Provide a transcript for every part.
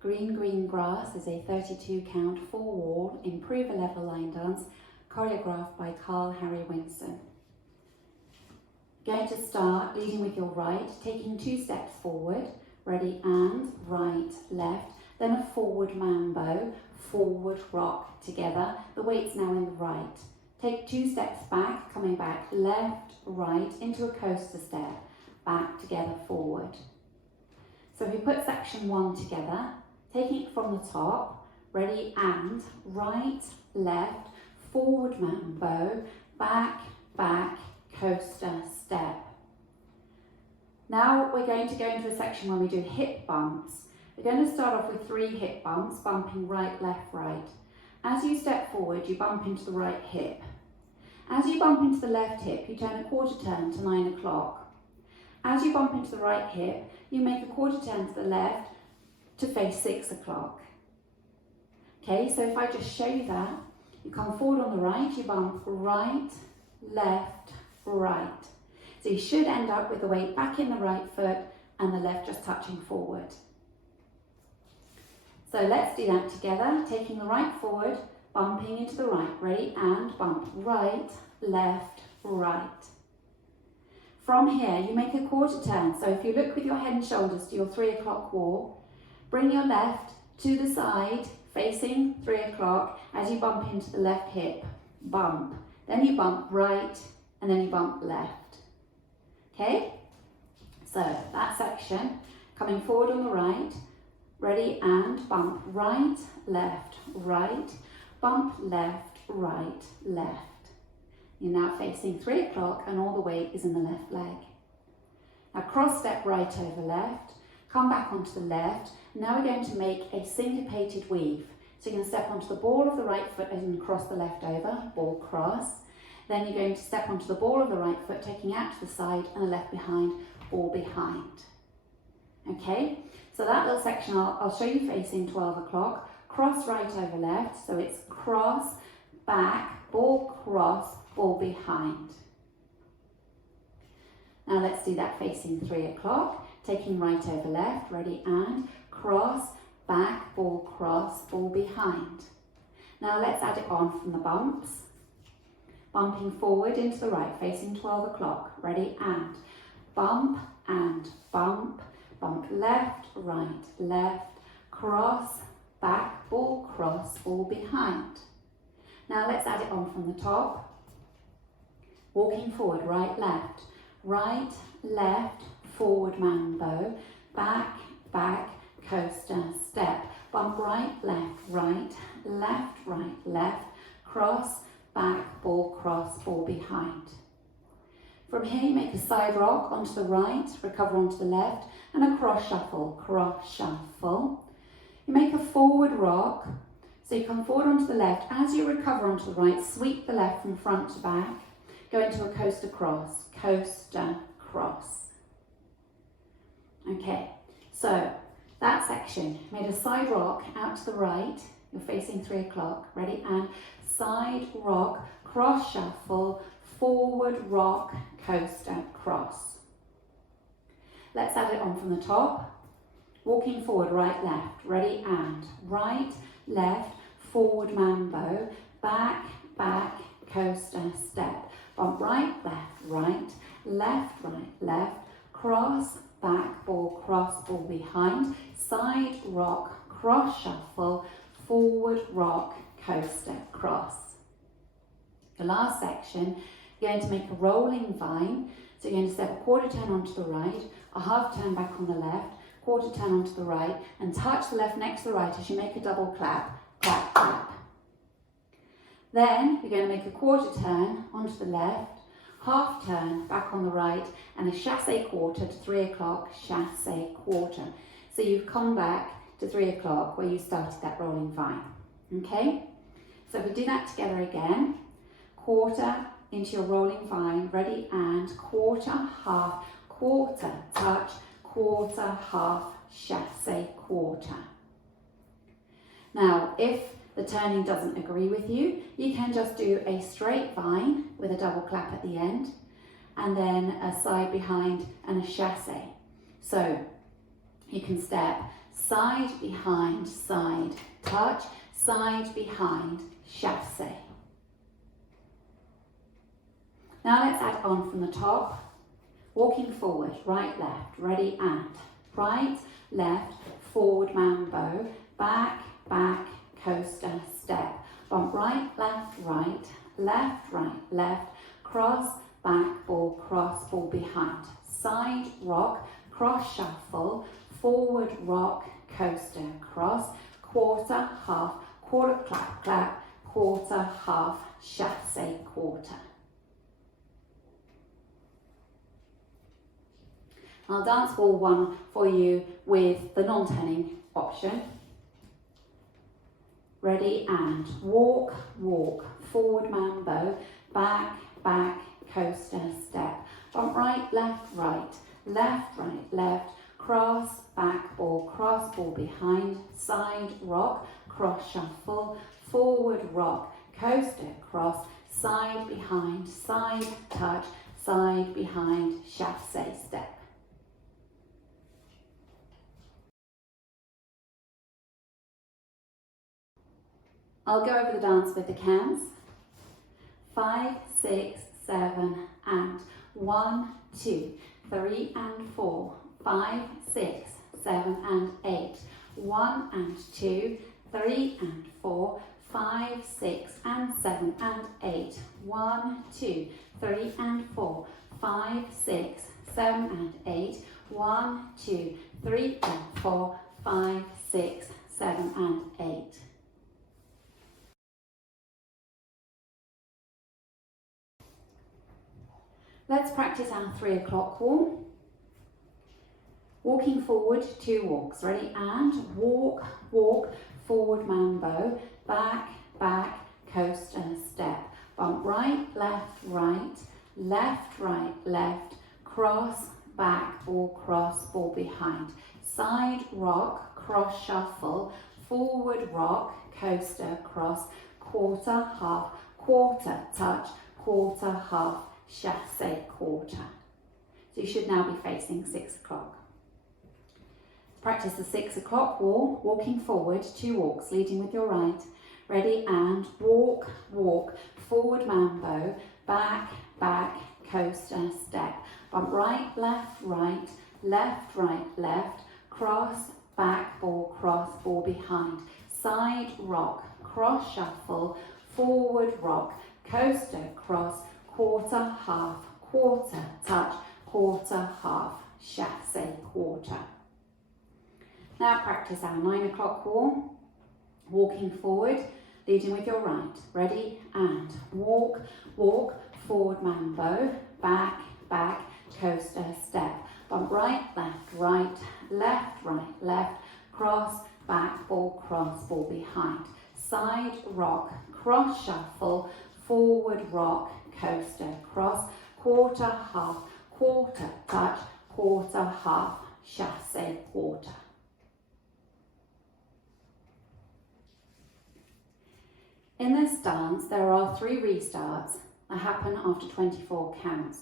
Green Green Grass is a 32 count full wall improver level line dance choreographed by Karl-Harry Winson. Going to start leading with your right, taking 2 steps forward, ready, and right, left, then a forward mambo, forward rock together. The weight's now in the right. Take 2 steps back, coming back left, right, into a coaster step, back together, forward. So if we put section 1 together, taking it from the top, ready, and right, left, forward mambo, back, back, coaster, step. Now we're going to go into a section where we do hip bumps. We're going to start off with 3 hip bumps, bumping right, left, right. As you step forward, you bump into the right hip. As you bump into the left hip, you turn a quarter turn to 9 o'clock. As you bump into the right hip, you make a quarter turn to the left to face 6 o'clock. Okay, so if I just show you that, you come forward on the right, you bump right, left, right. So you should end up with the weight back in the right foot and the left just touching forward. So let's do that together, taking the right forward, bumping into the right, ready, and bump right, left, right. From here, you make a quarter turn. So if you look with your head and shoulders to your 3 o'clock wall, bring your left to the side, facing 3 o'clock, as you bump into the left hip, bump. Then you bump right, and then you bump left. Okay? So that section, coming forward on the right, ready, and bump right, left, right, bump left, right, left. You're now facing 3 o'clock and all the weight is in the left leg. Now cross step right over left, come back onto the left. Now we're going to make a syncopated weave. So you're going to step onto the ball of the right foot and cross the left over, ball cross. Then you're going to step onto the ball of the right foot, taking out to the side and the left behind, ball behind. Okay, so that little section I'll show you facing 12 o'clock. Cross right over left, so it's cross, back, ball cross, ball behind. Now let's do that facing 3 o'clock, taking right over left, ready, and cross, back, ball cross, ball behind. Now let's add it on from the bumps. Bumping forward into the right, facing 12 o'clock, ready, and bump, bump left, right, left, cross, back, ball cross, ball behind. Now let's add it on from the top. Walking forward, right, left, forward mambo, back, back, coaster, step. Bump right, left, left, cross, back, ball cross, ball behind. From here you make a side rock onto the right, recover onto the left, and a cross shuffle. You make a forward rock, so you come forward onto the left. As you recover onto the right, sweep the left from front to back, go into a coaster cross. Okay, so that section, made a side rock out to the right, you're facing 3 o'clock, ready, and side rock, cross shuffle, forward rock, coaster, cross. Let's add it on from the top. Walking forward, right, left, ready, and right, left, forward mambo, back, back, coaster, step. Bump right, left, left, cross, back, ball cross, ball behind, side rock, cross shuffle, forward rock, coaster, cross. The last section, you're going to make a rolling vine. So you're going to step a quarter turn onto the right, a half turn back on the left, quarter turn onto the right, and touch the left next to the right as you make a double clap, clap, clap. Then you're going to make a quarter turn onto the left, half turn back on the right, and a chassé quarter to 3 o'clock, chassé quarter. So you've come back to 3 o'clock where you started that rolling vine. Okay? So if we do that together again, quarter into your rolling vine, ready, and quarter, half, quarter, touch, quarter, half, chassé quarter. Now, if the turning doesn't agree with you, you can just do a straight vine with a double clap at the end, and then a side behind and a chassé. So you can step side, behind, side, touch, side, behind, chasse. Now let's add on from the top. Walking forward, right, left, ready, and right, left, forward mambo, back, back, coaster, step. Bump right, left, right, left, right, left, cross, back, ball behind. Side, rock, cross, shuffle, forward, rock, coaster, cross, quarter, half, quarter, clap, clap, quarter, half, chasse, quarter. I'll dance wall one for you with the non-turning option. Ready, and walk, walk, forward mambo, back, back, coaster, step. Bump right, left, right, left, right, left, cross, back, ball behind, side, rock, cross, shuffle, forward, rock, coaster, cross, side, behind, side, touch, side, behind, chasse, step. I'll go over the dance with the counts. 5, 6, 7, and 1, 2, 3 and 4, 5, 6, 7 and 8, 1 and 2, 3 and 4, 5, 6 and 7 and 8, 1, 2, 3 and 4, 5, 6, 7 and 8, 1, 2, 3 and 4, 5, 6, 7 and 8. Let's practice our 3 o'clock wall. Walking forward, 2 walks. Ready, and walk, walk, forward mambo, back, back, coaster, step. Bump right, left, right, left, right, left, cross, back, ball behind. Side, rock, cross, shuffle, forward, rock, coaster, cross, quarter, half, quarter, touch, quarter, half, chasse, quarter. So you should now be facing 6 o'clock. Practice the 6 o'clock wall, walking forward, 2 walks, leading with your right. Ready, and walk, walk, forward mambo, back, back, coaster, step. Bump right, left, right, left, right, left, cross, back, ball behind. Side, rock, cross, shuffle, forward, rock, coaster, cross, quarter, half, quarter, touch, quarter, half, chasse, quarter. Now practice our 9 o'clock wall, walking forward, leading with your right. Ready, and walk, walk, forward mambo, back, back, coaster, step. Bump right, left, right, left, right, left, cross, back, ball behind. Side, rock, cross, shuffle, forward, rock, coaster, cross, quarter, half, quarter, touch, quarter, half, chasse, quarter. In this dance, there are 3 restarts that happen after 24 counts.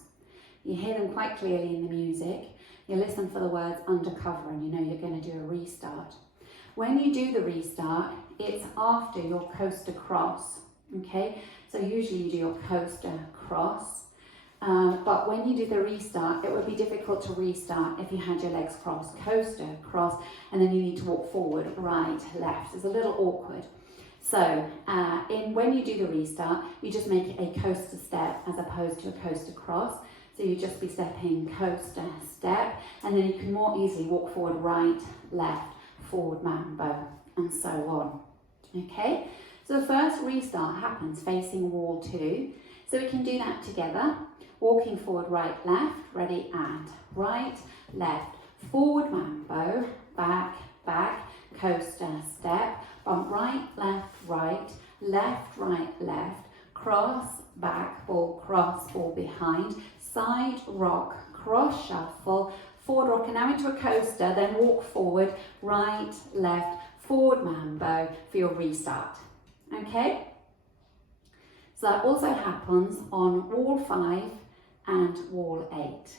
You hear them quite clearly in the music. You listen for the words undercover and you know you're going to do a restart. When you do the restart, it's after your coaster cross, okay? So usually you do your coaster cross, but when you do the restart, it would be difficult to restart if you had your legs crossed, coaster cross, and then you need to walk forward, right, left. It's a little awkward. So when you do the restart, you just make it a coaster step as opposed to a coaster cross. So you just be stepping coaster step, and then you can more easily walk forward, right, left, forward mambo, and so on. Okay, so the first restart happens facing wall 2. So we can do that together. Walking forward, right, left, ready, and right, left, forward mambo, back, back, coaster step, bump right, left, right, left, right, left, cross, back, ball behind, side, rock, cross, shuffle, forward rock, and now into a coaster, then walk forward, right, left, forward mambo for your restart. Okay? So that also happens on wall 5 and wall 8.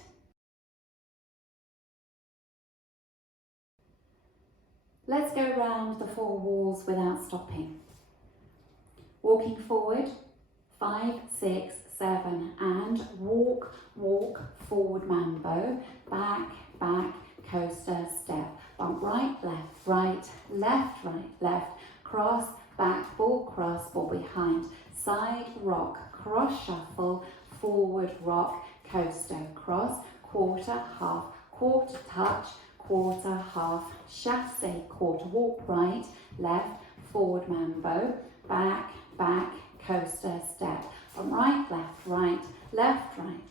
Let's go round the 4 walls without stopping. Walking forward, 5, 6, 7, and walk, walk, forward mambo, back, back, coaster, step. Bump right, left, left, right, left, cross, back, ball, cross, ball behind, side, rock, cross, shuffle, forward, rock, coaster, cross, quarter, half, quarter, touch, quarter, half, chassé, quarter, walk, right, left, forward, mambo, back, back, coaster, step. From right, left,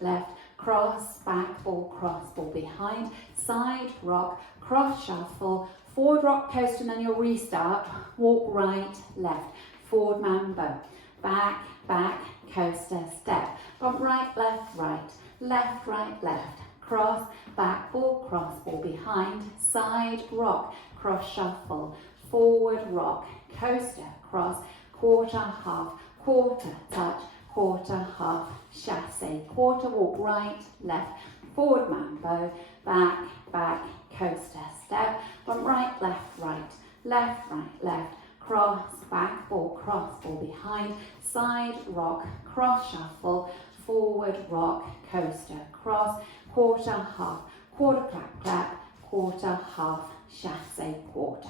left, cross, back, ball, cross, ball behind, side, rock, cross, shuffle, forward, rock, coaster, and then you'll restart, walk, right, left, forward, mambo, back, back, coaster, step. From right, left, cross, back, ball, behind, side, rock, cross, shuffle, forward, rock, coaster, cross, quarter, half, quarter, touch, quarter, half, chassé, quarter, walk, right, left, forward, mambo, back, back, coaster, step, from right, left, cross, back, ball, behind, side, rock, cross, shuffle, forward, rock, coaster, cross, quarter, half, quarter, clap, clap, quarter, half, chassé, quarter.